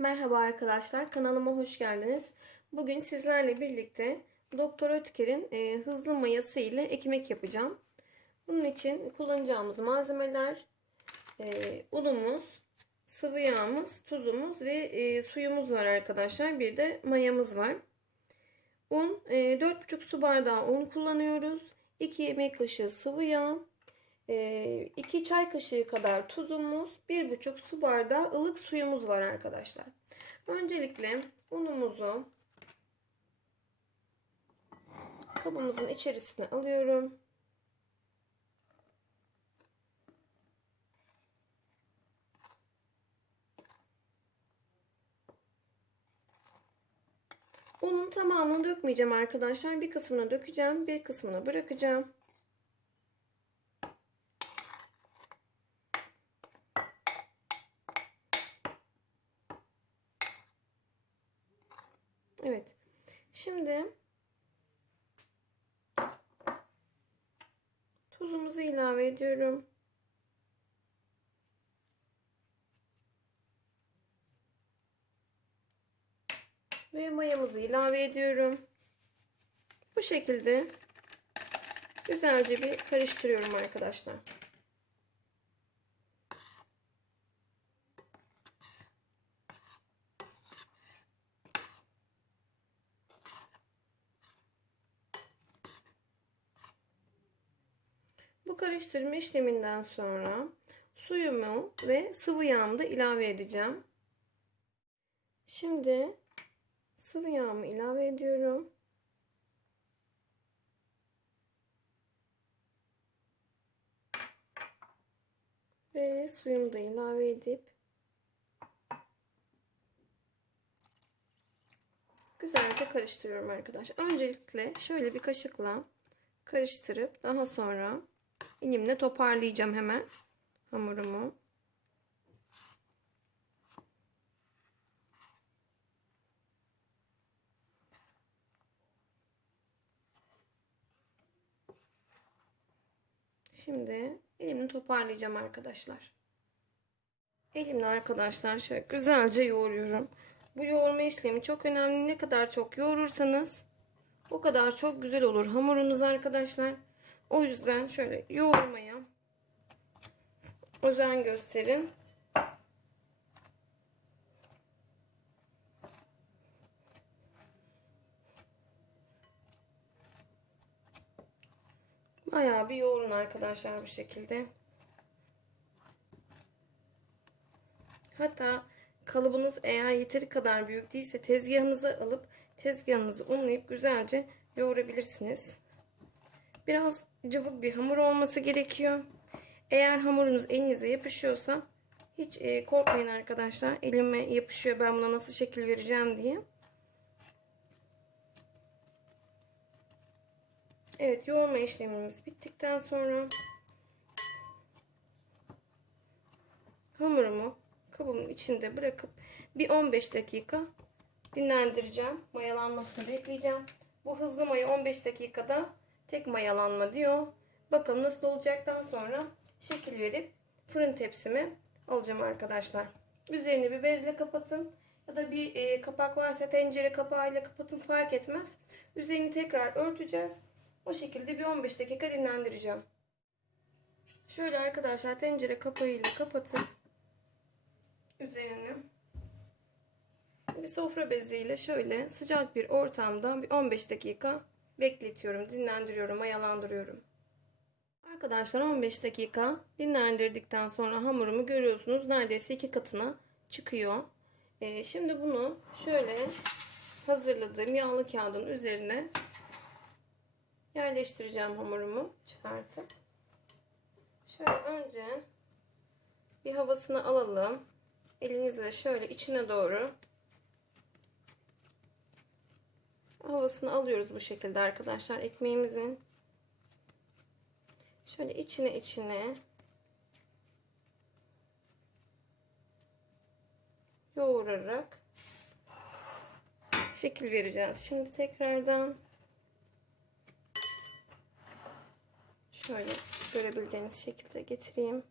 Merhaba arkadaşlar, kanalıma hoş geldiniz. Bugün sizlerle birlikte Doktor Ötker'in e, hızlı mayası ile ekmek yapacağım. Bunun için kullanacağımız malzemeler e, unumuz, sıvı yağımız, tuzumuz ve e, suyumuz var arkadaşlar. Bir de mayamız var. Un, e, 4,5 su bardağı un kullanıyoruz. 2 yemek kaşığı sıvı yağ, 2 çay kaşığı kadar tuzumuz, 1,5 su bardağı ılık suyumuz var arkadaşlar. Öncelikle unumuzu kabımızın içerisine alıyorum. Unun tamamını dökmeyeceğim arkadaşlar. Bir kısmını dökeceğim, bir kısmını bırakacağım. Evet. Şimdi tuzumuzu ilave ediyorum. Ve mayamızı ilave ediyorum. Bu şekilde güzelce bir karıştırıyorum arkadaşlar. Karıştırma işleminden sonra suyumu ve sıvı yağımı da ilave edeceğim. Şimdi sıvı yağımı ilave ediyorum. Ve suyumu da ilave edip güzelce karıştırıyorum arkadaşlar. Öncelikle şöyle bir kaşıkla karıştırıp daha sonra elimle toparlayacağım hemen hamurumu. Şimdi elimle toparlayacağım arkadaşlar. Elimle arkadaşlar şöyle güzelce yoğuruyorum. Bu yoğurma işlemi çok önemli. Ne kadar çok yoğurursanız o kadar çok güzel olur hamurunuz arkadaşlar. O yüzden şöyle yoğurmaya özen gösterin. Bayağı bir yoğurun arkadaşlar bu şekilde. Hatta kalıbınız eğer yeteri kadar büyük değilse tezgahınıza alıp tezgahınızı unlayıp güzelce yoğurabilirsiniz. Biraz cıvık bir hamur olması gerekiyor. Eğer hamurunuz elinize yapışıyorsa hiç e, korkmayın arkadaşlar. Elime yapışıyor ben buna nasıl şekil vereceğim diye. Evet yoğurma işlemimiz bittikten sonra hamurumu kabımın içinde bırakıp bir 15 dakika dinlendireceğim. Mayalanmasını bekleyeceğim. Bu hızlı maya 15 dakikada tek mayalanma diyor. Bakalım nasıl olacaktan sonra şekil verip fırın tepsime alacağım arkadaşlar. Üzerini bir bezle kapatın ya da bir e, kapak varsa tencere kapağıyla kapatın fark etmez. Üzerini tekrar örteceğiz. O şekilde bir 15 dakika dinlendireceğim. Şöyle arkadaşlar tencere kapağıyla kapatıp üzerini bir sofra beziyle şöyle sıcak bir ortamda bir 15 dakika bekletiyorum, dinlendiriyorum, mayalandırıyorum. Arkadaşlar 15 dakika dinlendirdikten sonra hamurumu görüyorsunuz neredeyse iki katına çıkıyor. Ee, şimdi bunu şöyle hazırladığım yağlı kağıdın üzerine yerleştireceğim hamurumu çıkartıp. Şöyle önce bir havasını alalım. Elinizle şöyle içine doğru havasını alıyoruz bu şekilde arkadaşlar ekmeğimizin. Şöyle içine içine yoğurarak şekil vereceğiz. Şimdi tekrardan şöyle görebileceğiniz şekilde getireyim.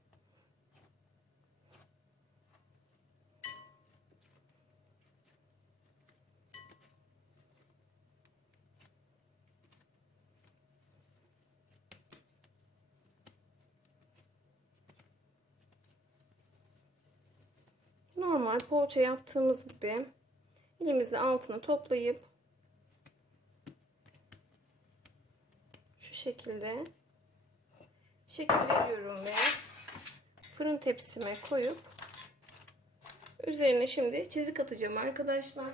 Normal poğaça yaptığımız gibi elimizi altına toplayıp şu şekilde şekil veriyorum ve fırın tepsime koyup üzerine şimdi çizik atacağım arkadaşlar.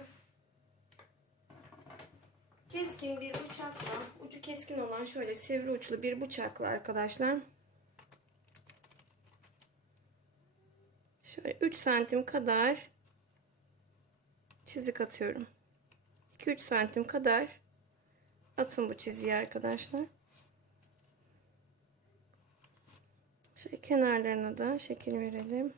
Keskin bir bıçakla, ucu keskin olan şöyle sivri uçlu bir bıçakla arkadaşlar. Şöyle 3 santim kadar çizik atıyorum. 2-3 santim kadar atın bu çiziyi arkadaşlar. Şöyle kenarlarına da şekil verelim.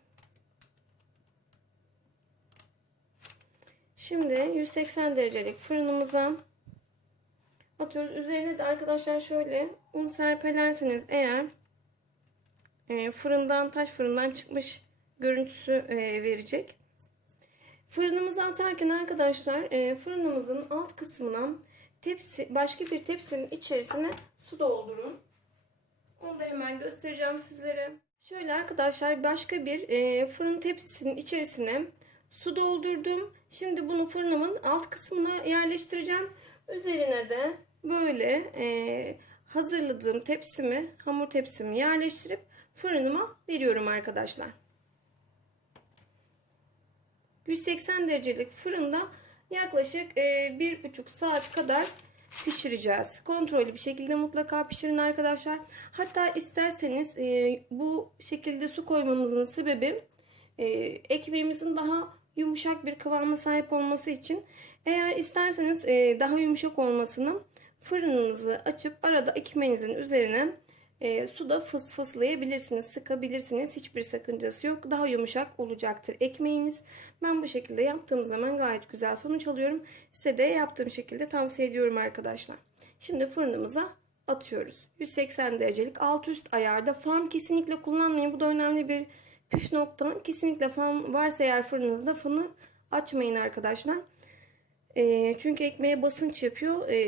Şimdi 180 derecelik fırınımıza atıyoruz. Üzerine de arkadaşlar şöyle un serpelerseniz eğer e, fırından taş fırından çıkmış görüntüsü e, verecek. Fırınımıza atarken arkadaşlar e, fırınımızın alt kısmına tepsi başka bir tepsinin içerisine su doldurun. Onu da hemen göstereceğim sizlere. Şöyle arkadaşlar başka bir e, fırın tepsisinin içerisine su doldurdum. Şimdi bunu fırınımın alt kısmına yerleştireceğim. Üzerine de böyle e, hazırladığım tepsimi, hamur tepsimi yerleştirip fırınıma veriyorum arkadaşlar. 180 derecelik fırında yaklaşık e, bir buçuk saat kadar pişireceğiz. Kontrollü bir şekilde mutlaka pişirin arkadaşlar. Hatta isterseniz e, bu şekilde su koymamızın sebebi e, ekmeğimizin daha yumuşak bir kıvama sahip olması için eğer isterseniz daha yumuşak olmasını fırınınızı açıp arada ekmeğinizin üzerine e, suda fıs fıslayabilirsiniz, sıkabilirsiniz. Hiçbir sakıncası yok. Daha yumuşak olacaktır ekmeğiniz. Ben bu şekilde yaptığım zaman gayet güzel sonuç alıyorum. Size de yaptığım şekilde tavsiye ediyorum arkadaşlar. Şimdi fırınımıza atıyoruz. 180 derecelik alt üst ayarda fan kesinlikle kullanmayın. Bu da önemli bir püf nokta. Kesinlikle fan varsa eğer fırınınızda fanı açmayın arkadaşlar. E, çünkü ekmeğe basınç yapıyor. E,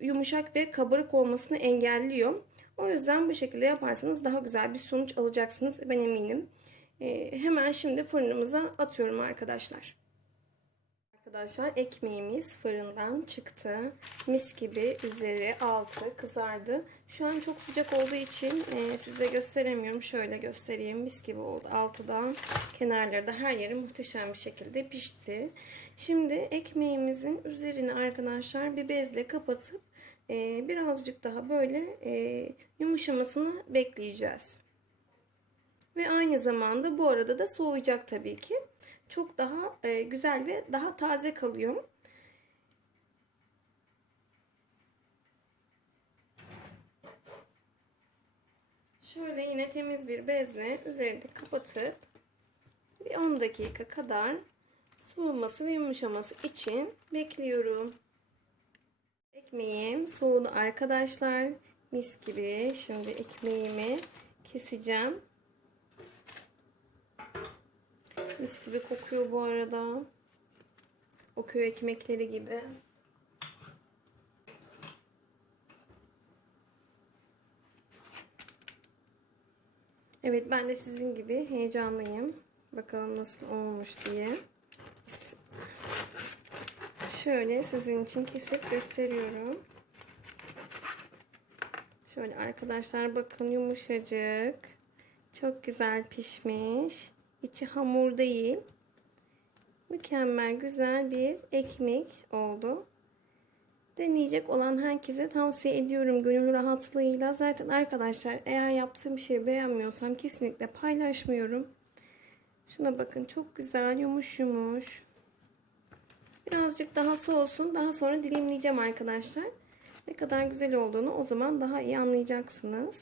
yumuşak ve kabarık olmasını engelliyor. O yüzden bu şekilde yaparsanız daha güzel bir sonuç alacaksınız. Ben eminim. E, hemen şimdi fırınımıza atıyorum arkadaşlar. Arkadaşlar ekmeğimiz fırından çıktı. Mis gibi üzeri altı kızardı. Şu an çok sıcak olduğu için e, size gösteremiyorum. Şöyle göstereyim. Mis gibi oldu. Altıdan kenarları da her yeri muhteşem bir şekilde pişti. Şimdi ekmeğimizin üzerine arkadaşlar bir bezle kapatıp e, birazcık daha böyle e, yumuşamasını bekleyeceğiz. Ve aynı zamanda bu arada da soğuyacak tabii ki çok daha e, güzel ve daha taze kalıyor. Şöyle yine temiz bir bezle üzerini kapatıp bir 10 dakika kadar soğuması ve yumuşaması için bekliyorum. Ekmeğim soğudu arkadaşlar. Mis gibi. Şimdi ekmeğimi keseceğim. Mis gibi kokuyor bu arada. O köy ekmekleri gibi. Evet ben de sizin gibi heyecanlıyım. Bakalım nasıl olmuş diye. Şöyle sizin için kesip gösteriyorum. Şöyle arkadaşlar bakın yumuşacık. Çok güzel pişmiş. İçi hamur değil. Mükemmel güzel bir ekmek oldu. Deneyecek olan herkese tavsiye ediyorum gönül rahatlığıyla. Zaten arkadaşlar eğer yaptığım bir şey beğenmiyorsam kesinlikle paylaşmıyorum. Şuna bakın çok güzel yumuş yumuş. Birazcık daha soğusun. Daha sonra dilimleyeceğim arkadaşlar. Ne kadar güzel olduğunu o zaman daha iyi anlayacaksınız.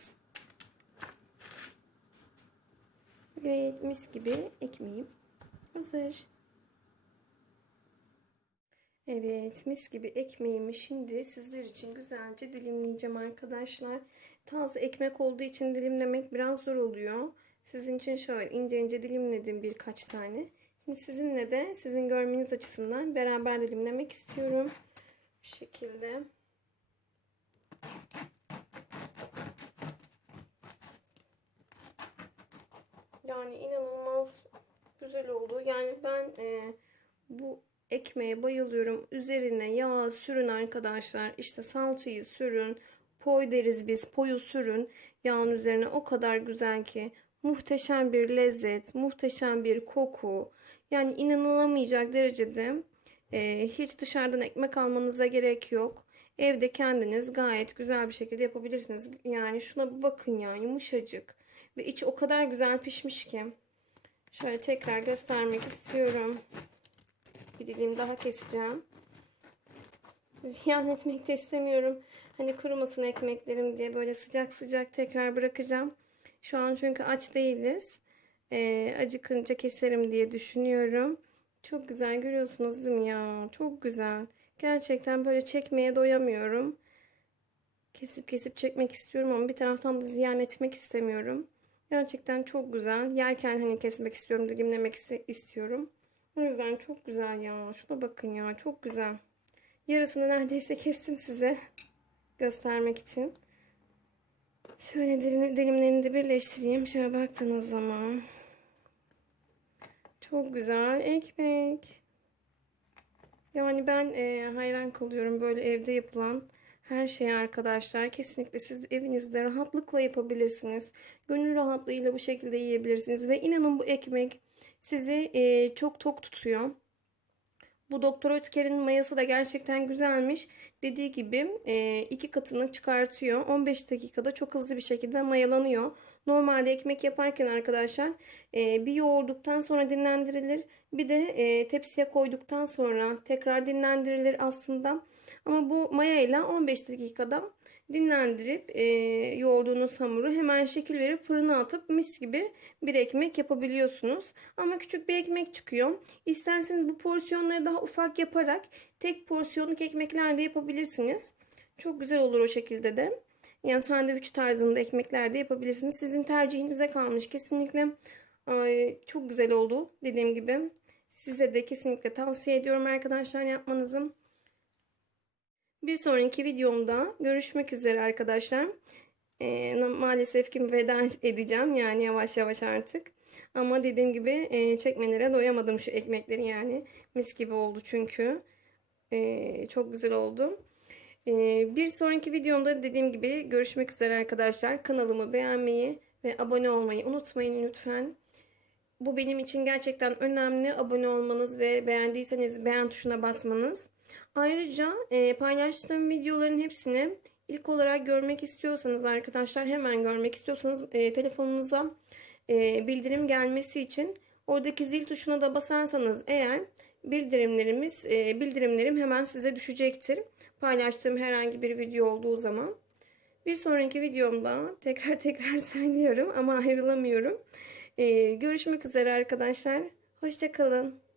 Ve mis gibi ekmeğim hazır. Evet mis gibi ekmeğimi şimdi sizler için güzelce dilimleyeceğim arkadaşlar. Taze ekmek olduğu için dilimlemek biraz zor oluyor. Sizin için şöyle ince ince dilimledim birkaç tane. Sizinle de sizin görmeniz açısından beraber dilimlemek istiyorum. Bu şekilde. Yani inanılmaz güzel oldu. Yani ben e, bu ekmeğe bayılıyorum. Üzerine yağ sürün arkadaşlar. İşte salçayı sürün. Poy deriz biz. Poyu sürün. Yağın üzerine o kadar güzel ki. Muhteşem bir lezzet. Muhteşem bir koku. Yani inanılamayacak derecede e, hiç dışarıdan ekmek almanıza gerek yok. Evde kendiniz gayet güzel bir şekilde yapabilirsiniz. Yani şuna bir bakın ya yumuşacık. Ve içi o kadar güzel pişmiş ki. Şöyle tekrar göstermek istiyorum. Bir dilim daha keseceğim. Ziyan etmek de istemiyorum. Hani kurumasın ekmeklerim diye böyle sıcak sıcak tekrar bırakacağım. Şu an çünkü aç değiliz. Ee, acıkınca keserim diye düşünüyorum. Çok güzel görüyorsunuz değil mi ya? Çok güzel. Gerçekten böyle çekmeye doyamıyorum. Kesip kesip çekmek istiyorum ama bir taraftan da ziyan etmek istemiyorum. Gerçekten çok güzel. Yerken hani kesmek istiyorum, dilimlemek istiyorum. O yüzden çok güzel ya. Şuna bakın ya. Çok güzel. Yarısını neredeyse kestim size. Göstermek için. Şöyle dilim, dilimlerini de birleştireyim. Şöyle baktığınız zaman. Çok güzel ekmek. Yani ben e, hayran kalıyorum böyle evde yapılan her şeyi arkadaşlar. Kesinlikle siz evinizde rahatlıkla yapabilirsiniz. Gönül rahatlığıyla bu şekilde yiyebilirsiniz. Ve inanın bu ekmek sizi e, çok tok tutuyor. Bu Doktor Ötker'in mayası da gerçekten güzelmiş. Dediği gibi e, iki katını çıkartıyor. 15 dakikada çok hızlı bir şekilde mayalanıyor. Normalde ekmek yaparken arkadaşlar e, bir yoğurduktan sonra dinlendirilir. Bir de e, tepsiye koyduktan sonra tekrar dinlendirilir aslında. Ama bu mayayla 15 dakikada dinlendirip e, yoğurduğunuz hamuru hemen şekil verip fırına atıp mis gibi bir ekmek yapabiliyorsunuz. Ama küçük bir ekmek çıkıyor. İsterseniz bu porsiyonları daha ufak yaparak tek porsiyonluk ekmekler de yapabilirsiniz. Çok güzel olur o şekilde de. Yani sandviç tarzında ekmekler de yapabilirsiniz. Sizin tercihinize kalmış kesinlikle. Ay, çok güzel oldu dediğim gibi. Size de kesinlikle tavsiye ediyorum arkadaşlar yapmanızı. Bir sonraki videomda görüşmek üzere arkadaşlar. Ee, maalesef ki veda edeceğim yani yavaş yavaş artık. Ama dediğim gibi e, çekmelere doyamadım şu ekmekleri yani. Mis gibi oldu çünkü. E, çok güzel oldu. E, bir sonraki videomda dediğim gibi görüşmek üzere arkadaşlar. Kanalımı beğenmeyi ve abone olmayı unutmayın lütfen. Bu benim için gerçekten önemli. Abone olmanız ve beğendiyseniz beğen tuşuna basmanız. Ayrıca e, paylaştığım videoların hepsini ilk olarak görmek istiyorsanız arkadaşlar hemen görmek istiyorsanız e, telefonunuza e, bildirim gelmesi için oradaki zil tuşuna da basarsanız eğer bildirimlerimiz e, bildirimlerim hemen size düşecektir. Paylaştığım herhangi bir video olduğu zaman. Bir sonraki videomda tekrar tekrar söylüyorum ama ayrılamıyorum. E, görüşmek üzere arkadaşlar. Hoşçakalın.